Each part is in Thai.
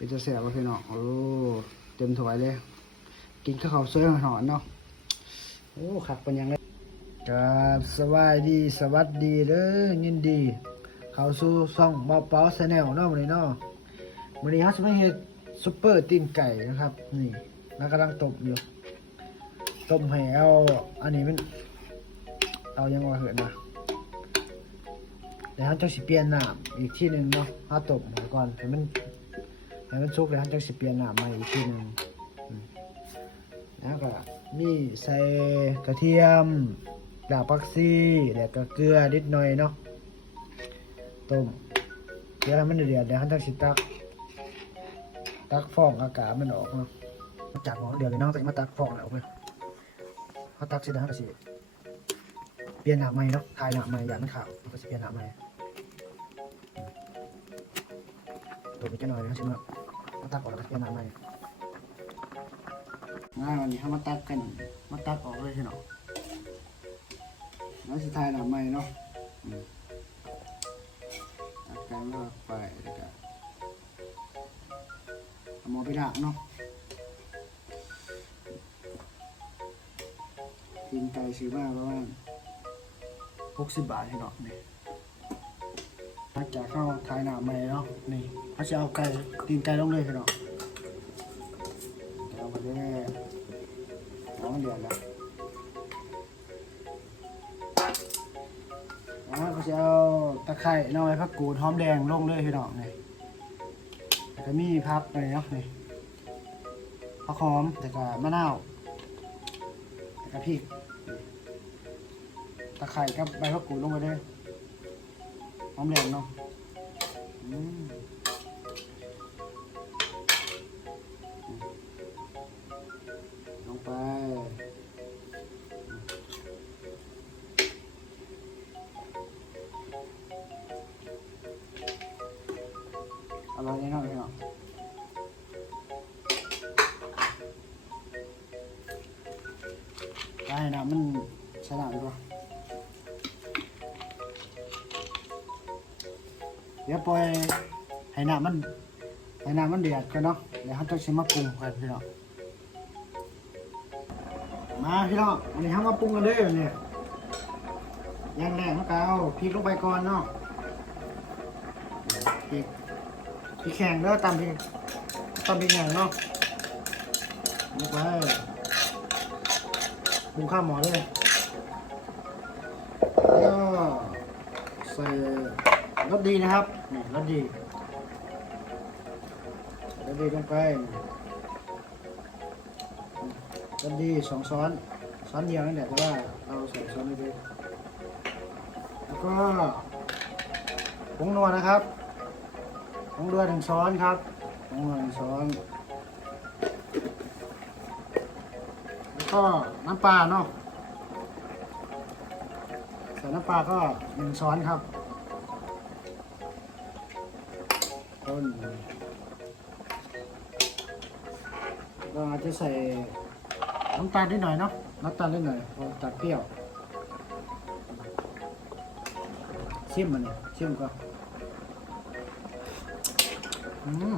เป็นจะแสบว่าพี่น้องโอ้เต็มถ้วยเลย กินข้าวเขาวสวยหอนเนาะโอ้ขัดเป็นยังไงครับสวัสดีสวัสดีเด้อยินดี เข้าสู่ช่องบอปอชาแนลเนาะวันนี้เนาะวันนี้เขาจะมาเฮ็ดซุปเปอร์ตีนไก่นะครับนี่แล้วกำลังต้มอยู่ต้มให้เอาอันนี้มันเอายังว่าเหินนะเดี๋ยวเขาจะสิเปลี่ยนน้ำอีกที่หนึ่งเนาะเขาต้มให้ก่อนให้มัน ให้มันสุกแล้วเขาจะสิเปลี่ยนน้ำใหม่อีกทีหนึ่งแล้วก็มีใส่กระเทียมดาบผักชีแล้วก็เกลือนิดหน่อยเนาะต้มเดี๋ยวมันเดือดเดี๋ยวเขาจะสิตัก ตักฟองอากาศมันออกเนาะมาจากหม้อเดือดเลยเนาะแต่มาตักฟองแล้วเว้ยเขาตักสิเดี๋ยวสิเปลี่ยนหน้าใหม่เนาะทายหน้าใหม่อย่างมันขาวขาก็สิเปลี่ยนหน้าใหม่ตัวไปจะหน่อยนะสิเนาะมา ตักออกแล้วเปลี่ยนหน้าใหม่งายวันนี้เขามาตักกัน มาตักออกเลยสิเนาะแล้วสิทายหน้าใหม่เนาะอืมอาการลากไปแล้วก็เอาหมอไปด่างเนาะกินไก่ซื้อมาประมาณหกสิบบาทให้เนาะนี่ย หลังจากเข้าทายหนาใหม่เนาะนี่เขาจะเอาไก่ตีนไก่ลงเลยให้เนาะเดี๋ยวเอามาเรื่อยๆเอนเดือดแล้วแล้วก็จะเอาตะไคร้น้อยผักกูดหอมแดงลงเลยให้เนาะนี่แล้วก็มีพักอะไรเนาะนี่ผักหอมแต่ก็มะนาวแต่ก็พริกตะไคร้กับใบมะกรูดลงไปเลย อมแดงเนาะอืมลงไปอร่อยแน่นอนพี่น้องได้นะมันฉลาดดีกว่า ดี๋ยวปล่อยให้น้ำมันให้น้ำมันเดือดกันเนาะเดี๋ยวเขาจะชิมมาปรุงกันพี่น้องมาพี่น้องวันนี้เขามาปรุงกันเลยเนี่ยอย่างแรกเขาก็เอาพริกลงไปก่อนเนาะพริกพริกแข็งเด้อตำพริกตำพริกแข็งเนาะลงไปปรุงข้าวหมอเลยแล้วใส่ รสดีนะครับนี่รสดีรสดีลงไปรสดีสองช้อนช้อนเดียวนั่นแหละแต่ว่าเราใส่ช้อนไม่ได้แล้วก็ผงนัวนะครับผงนัวหนึ่งช้อนครับผงนัวหนึ่งช้อนแล้วก็น้ำปลาเนาะใส่น้ำปลาก็หนึ่งช้อนครับ ต้นเราอาจจะใส่น้ำตาลนิดหน่อยเนาะน้ำตาลนิดหน่อยพอตัดเปรี้ยวชิมมันเนี่ยชิมก่อนอืม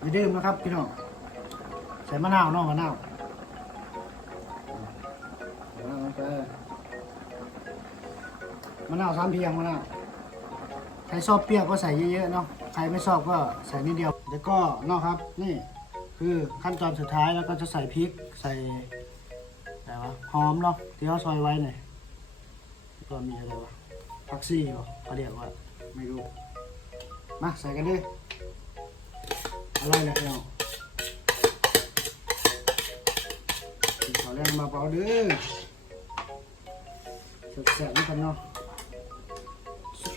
อย่าลืมนะครับพี่น้องใส่มะนาวนาะมะนาวมะนาวมะนาวสามเพียงมะนาว ใครชอบเปรี้ยวก็ใส่เยอะๆเนาะ ใครไม่ชอบก็ใส่นิดเดียว แล้วก็นาะครับนี่คือขั้นตอนสุดท้ายแล้วก็จะใส่พริกใส่อะไรวะหอมเนาะที่เขาซอยไว้หน่อยก็มีอะไรวะผักซี่เหรอเขาเรียกว่าไม่รู้มาใส่กันเลยอร่อยเลยพี่น้องกินข้วแรงมาเปล่าเด้อแซ่บๆนี่กันเนาะ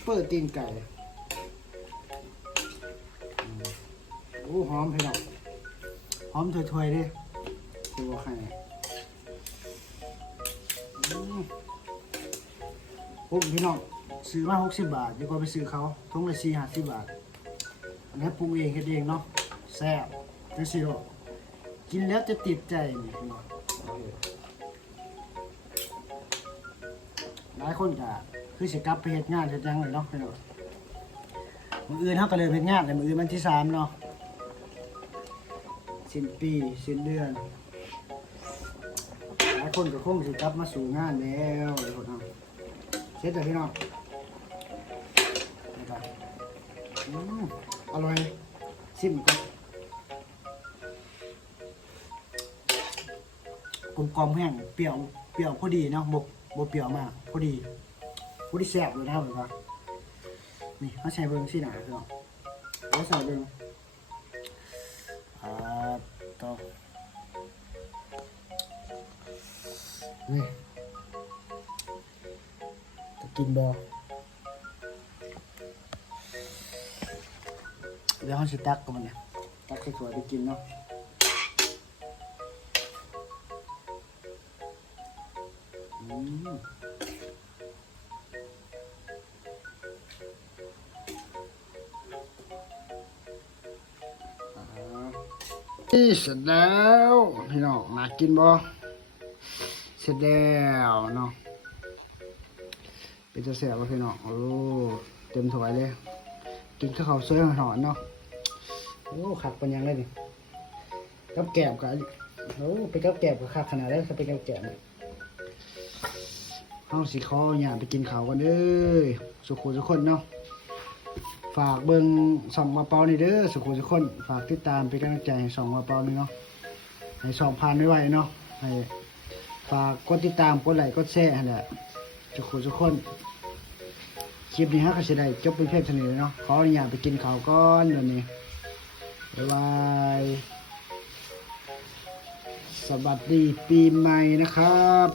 เปอร์ตีนไก่โอ้หอมพี่น้องหอมถวยๆเด้ตัวไข่อืมพี่น้องซื้อมาหกสิบบาทดีกว่าไปซื้อเขาทุ่งละสี่ห้าสิบบาท อันนี้ปรุงเองเฮ็ดเองเนาะแซ่บจังสิโดกินแล้วจะติดใจนี่พี่น้องหลายคนก็ คือสิกลับไปเฮ็ดงานเฮ็ดหยังเลยเนาะพี่น้องมืออื่นเขาก็เลยเป็นงานแต่มืออื่นวันที่สามเนาะสิ้นปีสิ้นเดือนหลายคนก็คงสิกลับมาสู่งานแล้วเหลายคนเนาะเสร็จแล้วพี่น้องนี่ครับอืมอร่อยชิมก่อนกลมกลอมแห้งเปรี้ยวเปรี้ยวพอดีเนาะบบบบเปรี้ยวมากพอดี พอดีแซ่บเลยนะครับผมว่านี่เขาใช้เบิ้งที่ไหนพี่องเขาใส่เบิ้งอ่าต่อนี่จะกินบอเดี๋ยวเขาสิตักกันเนี่ยตักใส่ถ้วยไปกินเนาะ นี่เสร็จแล้วพี่น้องน่ากินบ่เสร็จแล้วเนาะเป็นจะเสียบ่พี่น้องโอ้เต็มถ้วยเลยกินข้าวสวยหอนเนาะโอ้ขัดปันยังเลยนี่กับแกบกับโอ้ไปกับแกบกับขัดขนาดได้ถ้าไปกับแกบเนี่ยเฮาสิขออย่าไปกินข้าวกันเด้อสุขุทุกคนเนาะ ฝากเบิ่งส่องมาเปานี่เด้อสุขุมทุกคนฝากติดตามเป็นกำลังใจให้ส่องมาเปานี่เนาะให้ส่องผ่านไว้ๆเนาะให้ฝากกดติดตามกดไลค์กดแชร์แหละสุขุมทุกคนคลิปนี้ฮะก็สิได้จบเป็นเพียงเท่านี้เนาะขออนุญาตไปกินข้าวก่อนเดี๋ยวนี้บ๊ายบายสวัสดีปีใหม่นะครับ